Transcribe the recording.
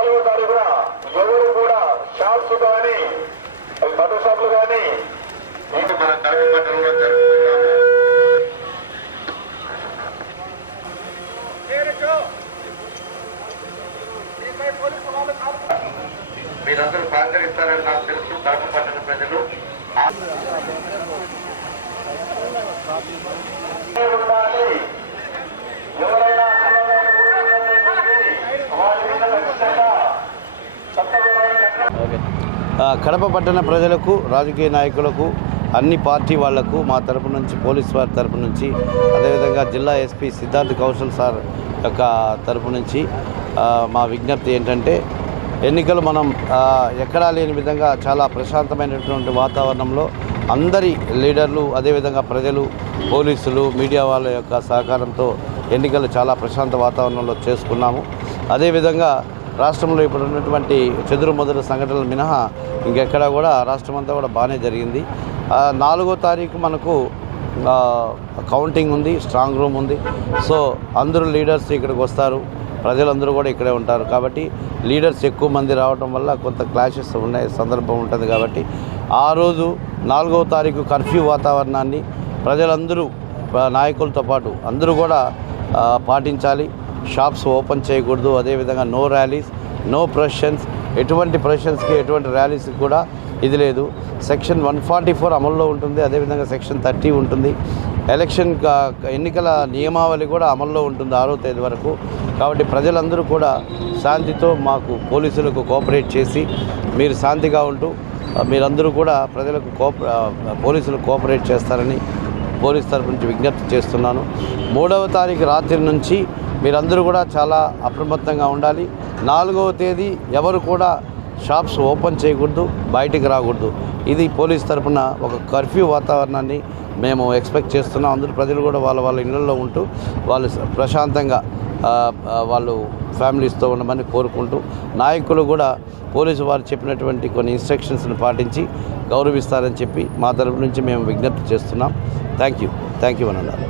నాలుగో తారీఖున ఎవరు కూడా షాప్స్ కానీ బట్టల షాపులు కానీ మీరందరూ సహకరిస్తారని నాకు తెలుసు కడప పట్టణ ప్రజలు. ఉండాలి కడప పట్టణ ప్రజలకు రాజకీయ నాయకులకు అన్ని పార్టీ వాళ్ళకు మా తరపు నుంచి పోలీస్ వారి తరపు నుంచి అదేవిధంగా జిల్లా ఎస్పీ సిద్ధార్థ్ కౌశల్ సార్ యొక్క తరపు నుంచి మా విజ్ఞప్తి ఏంటంటే ఎన్నికలు మనం ఎక్కడా లేని విధంగా చాలా ప్రశాంతమైనటువంటి వాతావరణంలో అందరి లీడర్లు అదేవిధంగా ప్రజలు పోలీసులు మీడియా వాళ్ళ యొక్క సహకారంతో ఎన్నికలు చాలా ప్రశాంత వాతావరణంలో చేసుకున్నాము. అదేవిధంగా రాష్ట్రంలో ఇప్పుడు ఉన్నటువంటి చెదురుమదురు సంఘటనలు మినహా ఇంకెక్కడా కూడా రాష్ట్రం అంతా కూడా బాగానే జరిగింది. నాలుగో తారీఖు మనకు కౌంటింగ్ ఉంది స్ట్రాంగ్ రూమ్ ఉంది. సో అందరూ లీడర్స్ ఇక్కడికి వస్తారు. ప్రజలందరూ కూడా ఇక్కడే ఉంటారు. కాబట్టి లీడర్స్ ఎక్కువ మంది రావడం వల్ల కొంత క్లాషెస్ ఉండే సందర్భం ఉంటుంది కాబట్టి. ఆ రోజు నాలుగవ తారీఖు కర్ఫ్యూ వాతావరణాన్ని ప్రజలందరూ నాయకులతో పాటు అందరూ కూడా పాటించాలి. షాప్స్ ఓపెన్ చేయకూడదు. అదేవిధంగా నో ర్యాలీస్ నో ప్రొషన్స్ ఎటువంటి ప్రొషన్స్కి ఎటువంటి ర్యాలీస్కి కూడా ఇది లేదు. సెక్షన్ వన్ ఫార్టీ ఫోర్ అమల్లో ఉంటుంది. అదేవిధంగా సెక్షన్ థర్టీ ఉంటుంది. ఎలక్షన్ ఎన్నికల నియమావళి కూడా అమల్లో ఉంటుంది ఆరో తేదీ వరకు. కాబట్టి ప్రజలందరూ కూడా శాంతితో మాకు పోలీసులకు కోఆపరేట్ చేసి మీరు శాంతిగా ఉంటూ మీరందరూ కూడా ప్రజలకు కోప పోలీసులు పోలీసులకు కోఆపరేట్ చేస్తారని పోలీస్ తరపు నుంచి విజ్ఞప్తి చేస్తున్నాను. మూడవ తారీఖు రాత్రి నుంచి మీరందరూ కూడా చాలా అప్రమత్తంగా ఉండాలి. నాలుగవ తేదీ ఎవరు కూడా షాప్స్ ఓపెన్ చేయకూడదు బయటికి రాకూడదు. ఇది పోలీస్ తరఫున ఒక కర్ఫ్యూ వాతావరణాన్ని మేము ఎక్స్పెక్ట్ చేస్తున్నాం. అందరూ ప్రజలు కూడా వాళ్ళ వాళ్ళ ఇళ్ళలో ఉంటూ వాళ్ళు ప్రశాంతంగా వాళ్ళు ఫ్యామిలీస్తో ఉండమని కోరుకుంటూ నాయకులు కూడా పోలీసు వారు చెప్పినటువంటి కొన్ని ఇన్స్ట్రక్షన్స్ని పాటించి గౌరవిస్తారని చెప్పి మా తరపు నుంచి మేము విజ్ఞప్తి చేస్తున్నాం. Thank you. థ్యాంక్ యూ అన్నారు